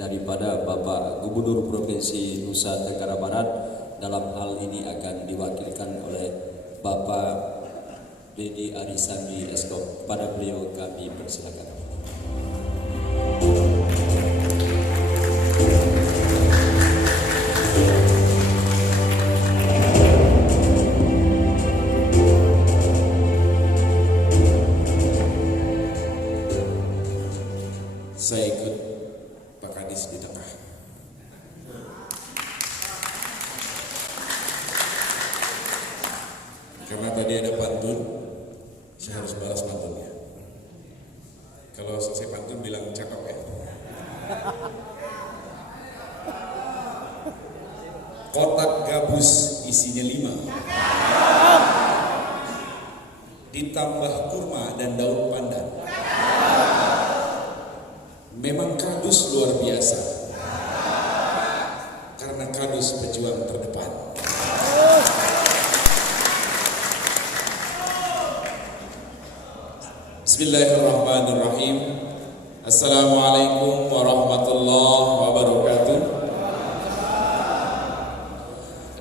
daripada Bapak Gubernur Provinsi Nusa Tenggara Barat. Dalam hal ini akan diwakilkan oleh Bapak Deddy Arisandi Eskop. Pada beliau kami persilakan. Saya ikut Pak Kadis di tengah. Karena tadi ada pantun, saya harus balas pantunnya. Kalau selesai pantun bilang cakep ya. Kotak gabus isinya 5, ditambah kurma dan daun pandan. Memang kardus luar biasa, karena kardus pejuang terdepan. Bismillahirrahmanirrahim. Assalamualaikum warahmatullahi wabarakatuh.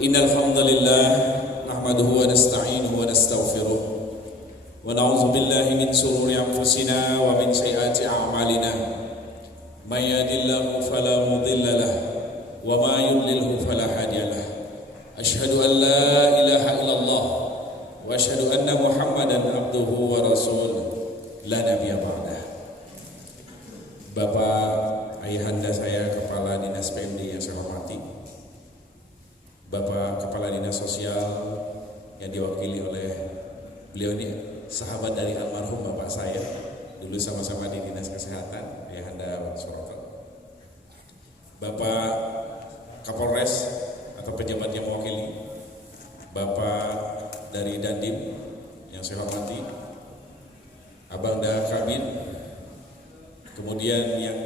Innal hamdalillah nahmaduhu wa nasta'inuhu wa nastaghfiruh wa na'udzu billahi min shururi anfusina wa min sayyiati a'malina. May yahdihillahu fala mudilla lahu wa may yudlilhu fala hadiya lahu. Asyhadu an la ilaha illallah wa asyhadu anna Muhammadan abduhu wa rasuluh. La nabiyya ba'dah. Bapak ayahanda saya, Kepala Dinas PMD yang saya hormati, Bapak Kepala Dinas Sosial yang diwakili oleh beliau ini sahabat dari almarhum bapak saya, dulu sama-sama di Dinas Kesehatan, ayahanda Sorotan. Bapak Kapolres atau pejabat yang mewakili, Bapak dari Dandim yang saya hormati, Abangda Kabin, kemudian yang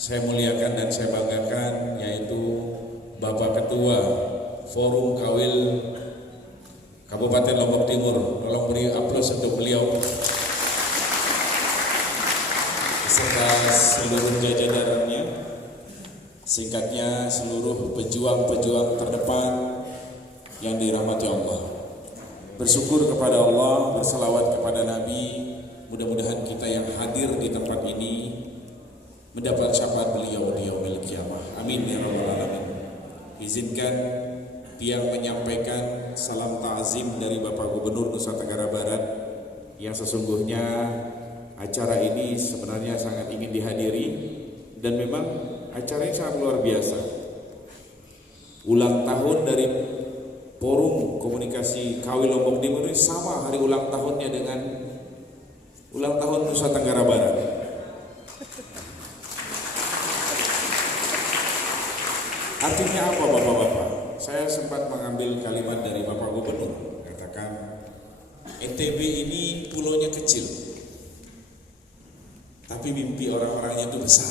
saya muliakan dan saya banggakan yaitu Bapak Ketua Forum Kawil Kabupaten Lombok Timur. Tolong beri aplaus untuk beliau beserta seluruh jajarannya, singkatnya seluruh pejuang-pejuang terdepan yang dirahmati Allah. Bersyukur kepada Allah, berselawat kepada Nabi. Mudah-mudahan kita yang hadir di tempat ini mendapat syafaat beliau di yaumil qiyamah. Amin ya rabbal alamin. Izinkan Tiang menyampaikan salam ta'zim dari Bapak Gubernur Nusa Tenggara Barat yang sesungguhnya acara ini sebenarnya sangat ingin dihadiri dan memang acara ini sangat luar biasa. Ulang tahun dari Forum Komunikasi Kawil Lombok Timur ini sama hari ulang tahunnya dengan ulang tahun Nusa Tenggara Barat. Artinya apa Bapak-bapak? Saya sempat mengambil kalimat dari Bapak Gubernur, katakan NTB ini pulaunya kecil, tapi mimpi orang-orangnya itu besar.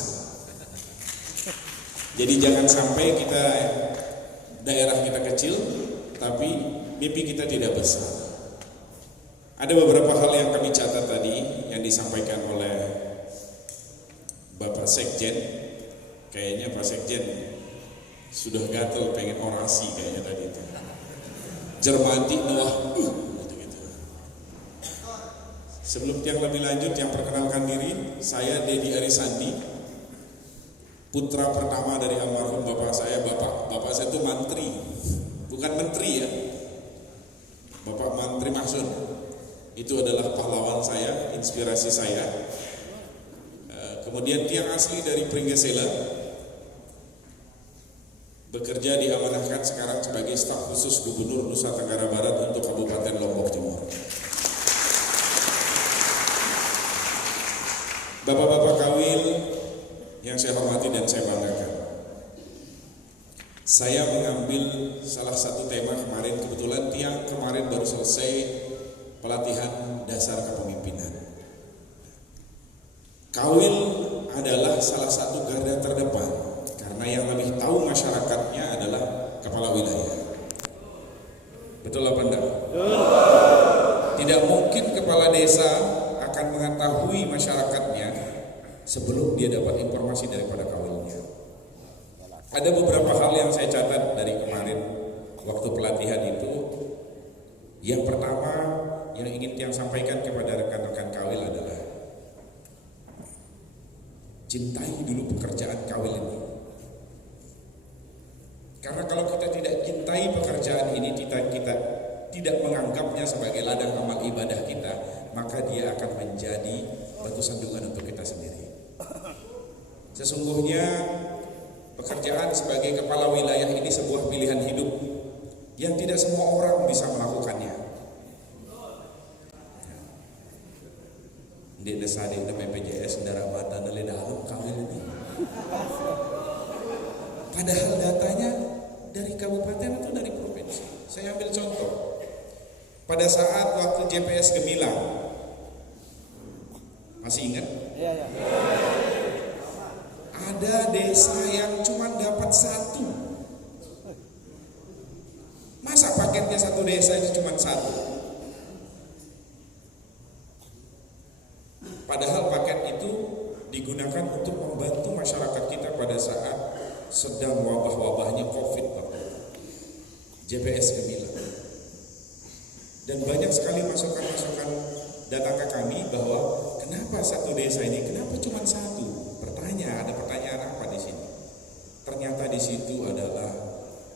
Jadi jangan sampai kita daerah kita kecil, tapi mimpi kita tidak besar. Ada beberapa hal yang kami catat tadi yang disampaikan oleh Bapak Sekjen. Kayaknya Pak Sekjen sudah gatel pengen orasi kayaknya tadi itu. Jermati Noah gitu. Sebelum yang lebih lanjut, yang perkenalkan diri, saya Deddy Arisandi, putra pertama dari almarhum bapak saya. Bapak saya itu mantri, bukan menteri ya. Bapak Mantri Maksud itu adalah pahlawan saya, inspirasi saya. Kemudian Tiang asli dari Pringgesela, bekerja diamanahkan sekarang sebagai staf khusus Gubernur Nusa Tenggara Barat untuk Kabupaten Lombok Timur. Bapak-bapak Kawil yang saya hormati dan saya banggakan, saya mengambil salah satu tema kemarin. Kebetulan Tiang kemarin baru selesai pelatihan dasar kepemimpinan. Kawil adalah salah satu garda terdepan, karena yang lebih tahu masyarakatnya adalah kepala wilayah. Betul apa enggak? Tidak mungkin kepala desa akan mengetahui masyarakatnya sebelum dia dapat informasi daripada kawilnya. Ada beberapa hal yang saya catat dari kemarin waktu pelatihan itu. Yang pertama yang ingin Tiang sampaikan kepada rekan-rekan kawil adalah cintai dulu pekerjaan kawil ini. Karena kalau kita tidak cintai pekerjaan ini, kita tidak menganggapnya sebagai ladang amal ibadah kita, maka dia akan menjadi batu sandungan untuk kita sendiri. Sesungguhnya pekerjaan sebagai kepala wilayah ini sebuah pilihan hidup yang tidak semua orang bisa melakukannya. Di desa di BPJS darah mata dari dalam kawil ini. Padahal datanya dari kabupaten atau dari provinsi. Saya ambil contoh. Pada saat waktu JPS Gemilang, masih ingat? Iya. Ada desa yang cuma dapat satu. Masa paketnya satu desa itu cuma satu? Padahal paket itu digunakan untuk membantu masyarakat kita pada saat sedang wabah-wabahnya COVID waktu JPS Gemilang. Dan banyak sekali masukan-masukan datang ke kami bahwa kenapa satu desa ini, kenapa cuma satu? Ada pertanyaan apa di sini? Ternyata di situ adalah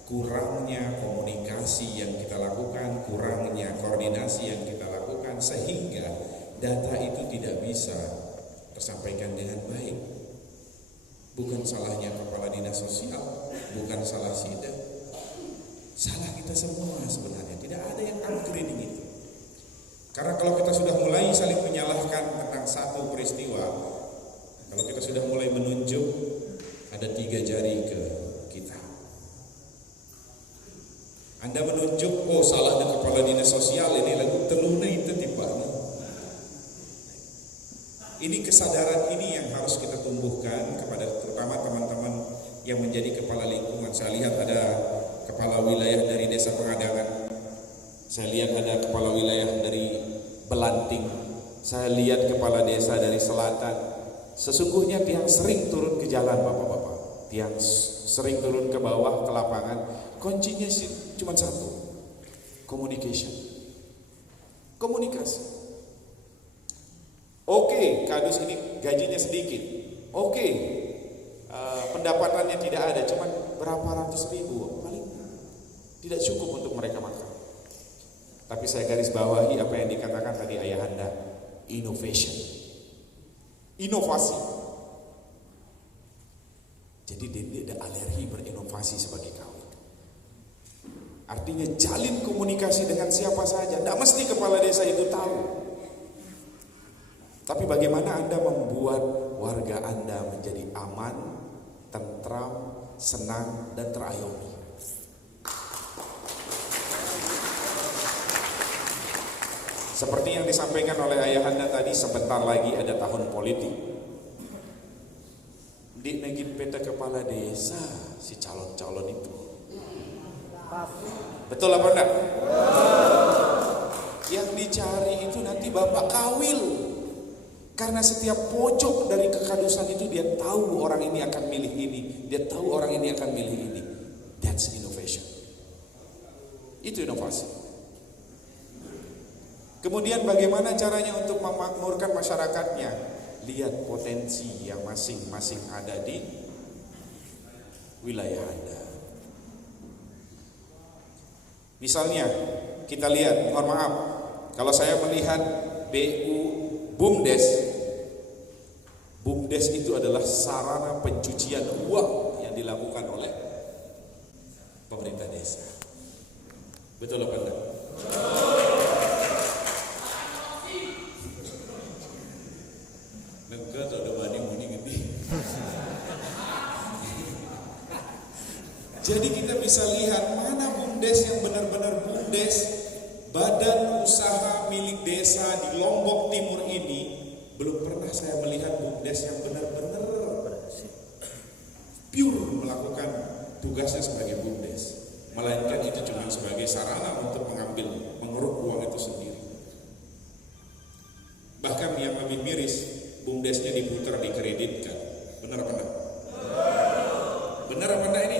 kurangnya komunikasi yang kita lakukan, kurangnya koordinasi yang kita lakukan, sehingga data itu tidak bisa tersampaikan dengan baik. Bukan salahnya kepala dinas sosial, bukan salah SIDA, salah kita semua sebenarnya. Tidak ada yang upgrading itu. Karena kalau kita sudah mulai saling menyalahkan tentang satu peristiwa, kalau kita sudah mulai menunjuk, ada 3 jari ke kita. Anda menunjuk, oh salah ada kepala dinas sosial ini lagu teluna itu tiba. Ini kesadaran ini yang harus kita tumbuhkan kepada terutama teman-teman yang menjadi kepala lingkungan. Saya lihat ada kepala wilayah dari Desa Pengadangan. Saya lihat ada kepala wilayah dari Belanting. Saya lihat kepala desa dari Selatan. Sesungguhnya Tiang sering turun ke jalan bapak-bapak. Tiang sering turun ke bawah, ke lapangan. Kuncinya cuma satu. Communication. Komunikasi. Oke, kadus ini gajinya sedikit. Oke, pendapatannya tidak ada, cuma berapa ratus ribu. Paling tidak cukup untuk mereka makan. Tapi saya garis bawahi apa yang dikatakan tadi ayahanda. Innovation. Inovasi. Jadi dia ada alergi berinovasi sebagai kawin. Artinya jalin komunikasi dengan siapa saja. Tidak mesti kepala desa itu tahu. Tapi bagaimana Anda membuat warga Anda menjadi aman, tentram, senang, dan terayomi. Seperti yang disampaikan oleh ayahanda tadi, sebentar lagi ada tahun politik. Di negeri peta kepala desa si calon-calon itu. Betul apa enggak? Yang dicari itu nanti bapak kawil. Karena setiap pojok dari kekadusan itu dia tahu orang ini akan milih ini, dia tahu orang ini akan milih ini. That's innovation. Itu inovasi. Kemudian bagaimana caranya untuk memakmurkan masyarakatnya? Lihat potensi yang masing-masing ada di wilayah Anda. Misalnya kita lihat, mohon maaf, kalau saya melihat BUMDes itu adalah sarana pencucian uang yang dilakukan oleh pemerintah desa. Betul apa enggak? Jadi kita bisa lihat mana BUMDes yang benar-benar BUMDes, badan usaha milik desa di Lombok Timur ini. Belum pernah saya melihat BUMDes yang benar-benar pure melakukan tugasnya sebagai BUMDes, melainkan itu cuma sebagai sarana untuk mengeruk uang itu sendiri. Bahkan yang lebih miris, BUMDesnya diputar, dikreditkan. Benar apa enggak? Benar apa enggak ini?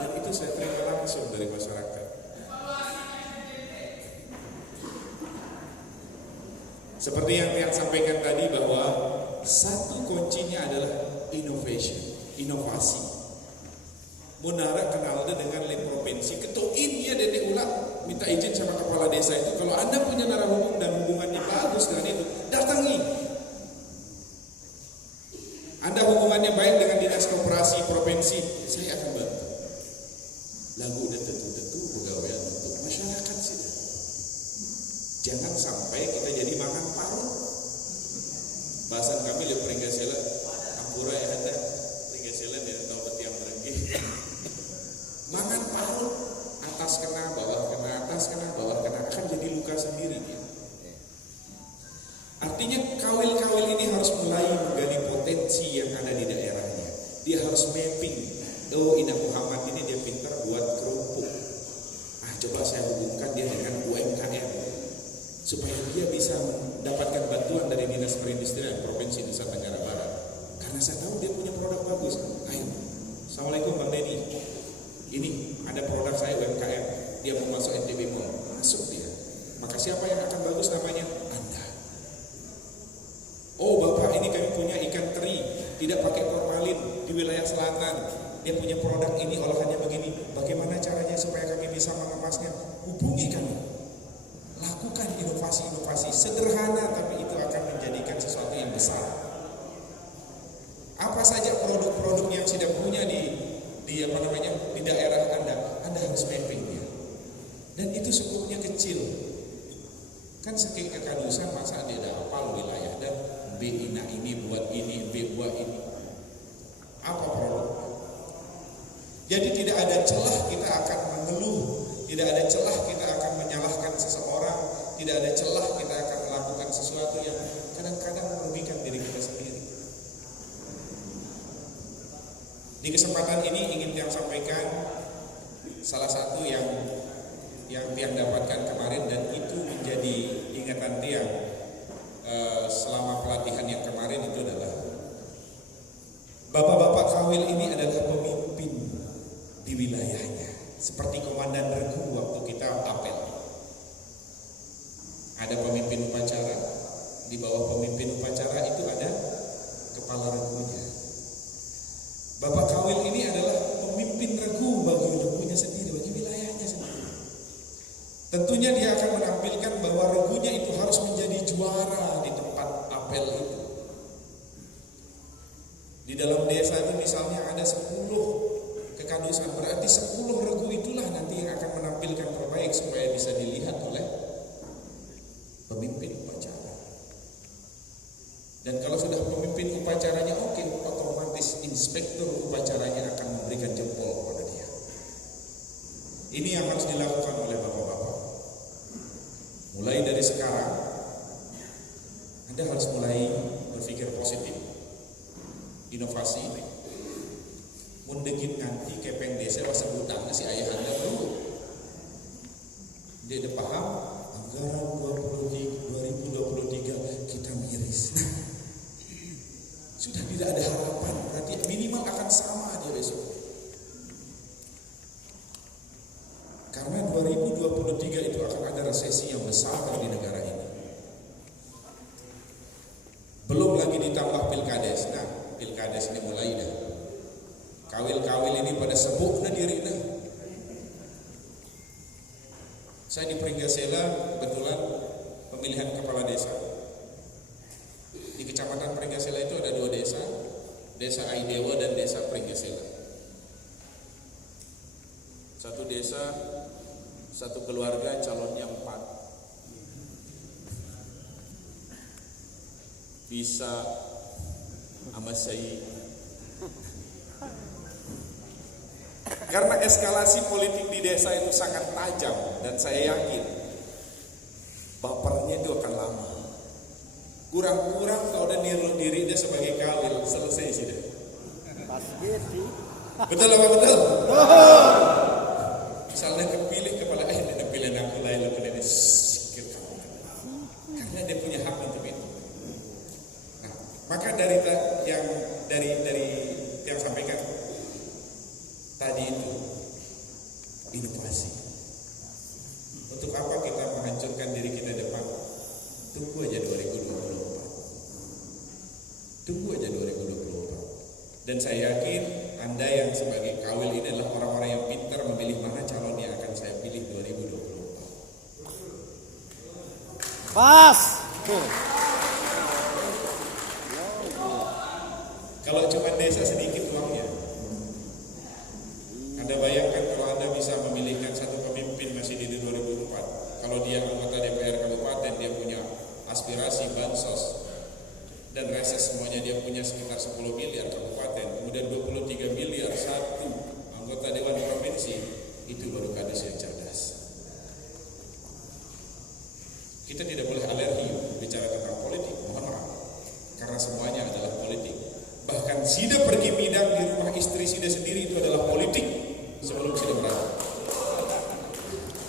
Dan itu saya terima langsung dari masyarakat. Seperti yang Tiang sampaikan tadi bahwa satu kuncinya adalah innovation, inovasi. Munara kenal dengan lem provinsi, ketuin dia dan ulang minta izin sama kepala desa itu, kalau Anda punya narahubung dan hubungannya bagus dengan itu, datangi. Anda hubungannya baik dengan dinas koperasi provinsi, saya akan bantu. Lagu udah tentu-tentu pegawaian untuk masyarakat sih. Jangan sampai kita jadi makan parut. Bahasan kami le pringgasela, ampura ya Anda, pringgasela tidak tahu beti yang berenggi. Makan parut, atas kena, bawah kena, atas kena, bawah kena, akan jadi luka sendiri dia. Artinya kawil-kawil ini harus mulai menggali potensi yang ada di daerahnya. Dia harus mapping. Oh, Ina Muhammad ini dia pintar buat kerupuk. Coba saya hubungkan dia dengan UMKM supaya dia bisa mendapatkan bantuan dari Dinas Perindustrian Provinsi Nusa Tenggara Barat. Karena saya tahu dia punya produk bagus. Ayo, Assalamualaikum Bang Denny. Ini ada produk saya UMKM. Dia mau masuk NTB Mall, masuk dia. Maka siapa yang akan bagus namanya? Anda. Oh Bapak, ini kami punya ikan teri, tidak pakai formalin di wilayah selatan. Dia punya produk ini olahannya begini. Bagaimana caranya supaya kami bisa mengemasnya? Hubungi kami. Lakukan inovasi-inovasi sederhana, tapi itu akan menjadikan sesuatu yang besar. Apa saja produk-produk yang sudah punya di daerah Anda harus mapping dia. Dan itu skupnya kecil. Kan saking kekadusan masa dia ada hafal wilayah dan B ini buat ini, B buat ini. Apa produk? Jadi tidak ada celah kita akan mengeluh, tidak ada celah kita akan menyalahkan seseorang, tidak ada celah kita akan melakukan sesuatu yang kadang-kadang merugikan diri kita sendiri. Di kesempatan ini ingin Tiang sampaikan salah satu yang Tiang dapatkan kemarin, dan itu menjadi ingatan Tiang selama pelatihan yang kemarin, itu adalah bapak-bapak kawil ini adalah pemimpin di wilayahnya, seperti komandan regu waktu kita apel. Ada pemimpin upacara, di bawah pemimpin upacara itu ada kepala regunya. Bapak kawil ini adalah pemimpin regu bagi regunya sendiri, bagi wilayahnya sendiri. Tentunya dia akan menampilkan bahwa regunya itu harus menjadi juara di tempat apel itu. Di dalam desa itu misalnya ada 10 kekadusan, berarti 10 regu itulah nanti yang akan menampilkan terbaik supaya bisa dilihat oleh pemimpin upacara. Dan kalau sudah pemimpin upacaranya oke, otomatis inspektur upacaranya akan memberikan jempol kepada dia. Ini yang harus dilakukan oleh bapak-bapak. Mulai dari sekarang Anda harus mulai berpikir positif, inovasi. Mundegit nanti kepeng desa bahasa butang si ayah Anda dulu. Dia udah paham anggaran 2023 kita miris. Sudah tidak ada harapan, berarti minimal akan sama dia besok. Karena 2023 itu akan ada resesi yang besar di negara ini. Belum lagi ditambah pilkades. Nah, pilkades ini mulai dah. Kawil-kawil ini pada sebut na diri dah. Saya di Pringgasela kebetulan pemilihan kepala desa. Di kecamatan Pringgasela itu ada 2 desa, Desa Aidewa dan Desa Pringgasela. Satu desa, satu keluarga calonnya 4. Bisa sama saya. Karena eskalasi politik di desa itu sangat tajam, dan saya yakin bapernya itu akan lama. Kurang-kurang kalau udah niru diri dia sebagai kawil, selesai sih deh. Betul apa betul? Misalnya kepilih kepala dia pilih aku lain, pilih dia sikir kamu. Karena dia punya hak untuk itu. tadi itu inovasi. Untuk apa kita menghancurkan diri kita depan? Tunggu aja 2024. Tunggu aja 2024. Dan saya yakin Anda yang sebagai kawil ini adalah orang-orang yang pintar memilih mana calon yang akan saya pilih 2024. Pas. Tuh. Kalau cuma desa sedikit uangnya, Anda bayangkan kalau Anda bisa memilihkan satu pemimpin masih di 2004. Kalau dia anggota DPR kabupaten, dia punya aspirasi bansos dan reses semuanya, dia punya sekitar 10 miliar kabupaten, kemudian 23 miliar satu anggota dewan provinsi, itu baru kades yang cerdas. Kita tidak boleh alergi bicara tentang politik, mohon maaf, karena semuanya adalah politik. Bahkan Sida pergi bidang di rumah istri Sida sendiri itu adalah politik sebelum Sida berangkat.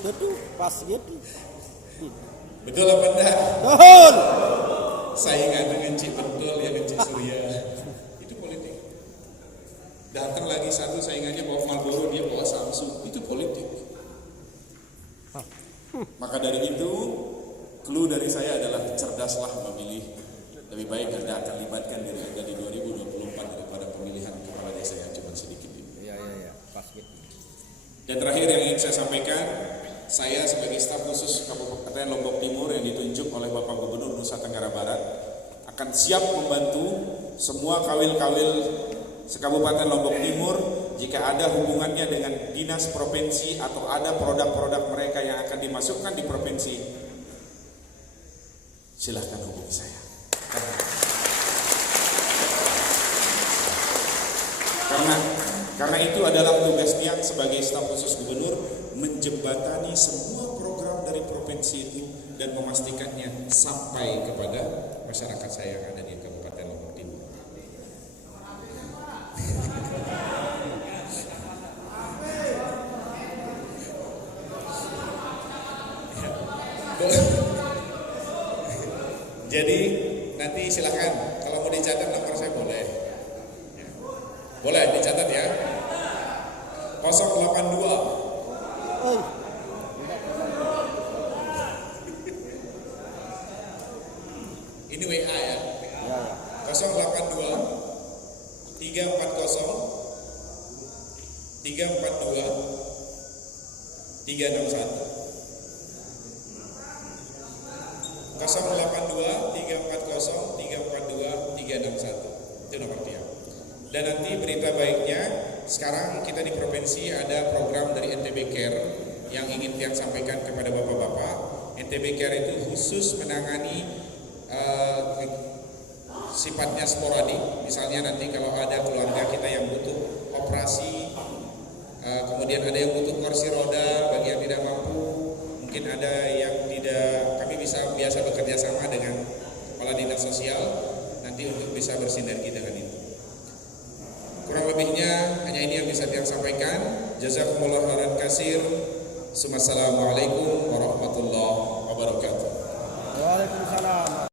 Itu pas gitu. Betul apa enggak? Betul. Saingan dengan Cik Bentul yang dengan Cik Surya, itu politik. Datang lagi satu saingannya bawa Marlboro, dia bawa Samsung, itu politik. Maka dari itu, clue dari saya adalah cerdaslah memilih. Lebih baik Anda akan libatkan diri Anda di 2024 daripada pemilihan kepala desa yang cuma sedikit ini. Iya, pas gitu. Dan terakhir yang ingin saya sampaikan, saya sebagai staf khusus Kabupaten Lombok Timur yang ditunjuk oleh Bapak Gubernur Nusa Tenggara Barat akan siap membantu semua kawil-kawil sekabupaten Lombok Timur jika ada hubungannya dengan dinas provinsi atau ada produk-produk mereka yang akan dimasukkan di provinsi. Silahkan hubungi saya. Karena itu adalah tugas Tiang sebagai staf khusus gubernur, menjembatani semua program dari provinsi itu dan memastikannya sampai kepada masyarakat saya yang ada di Kabupaten Lombok Timur. Jadi nanti silakan kalau mau dicatat nomor saya boleh. Boleh dicatat ya. 082. Ini WA ya. 082 340 342 361. 082 340 342 361. Itu nomor dia. Dan nanti berita baiknya, sekarang kita di provinsi ada program dari NTB Care yang ingin Tiang sampaikan kepada bapak-bapak. NTB Care itu khusus menangani sifatnya sporadik. Misalnya nanti kalau ada keluarga kita yang butuh operasi, kemudian ada yang butuh kursi roda bagi yang tidak mampu, mungkin ada yang tidak, kami biasa bekerja sama dengan kepala dinas sosial nanti untuk bisa bersinergi dengan itu. Kurang lebihnya hanya ini yang bisa Tiang sampaikan. Jazakumullah khairan katsir. Assalamualaikum warahmatullahi wabarakatuh. Waalaikumsalam.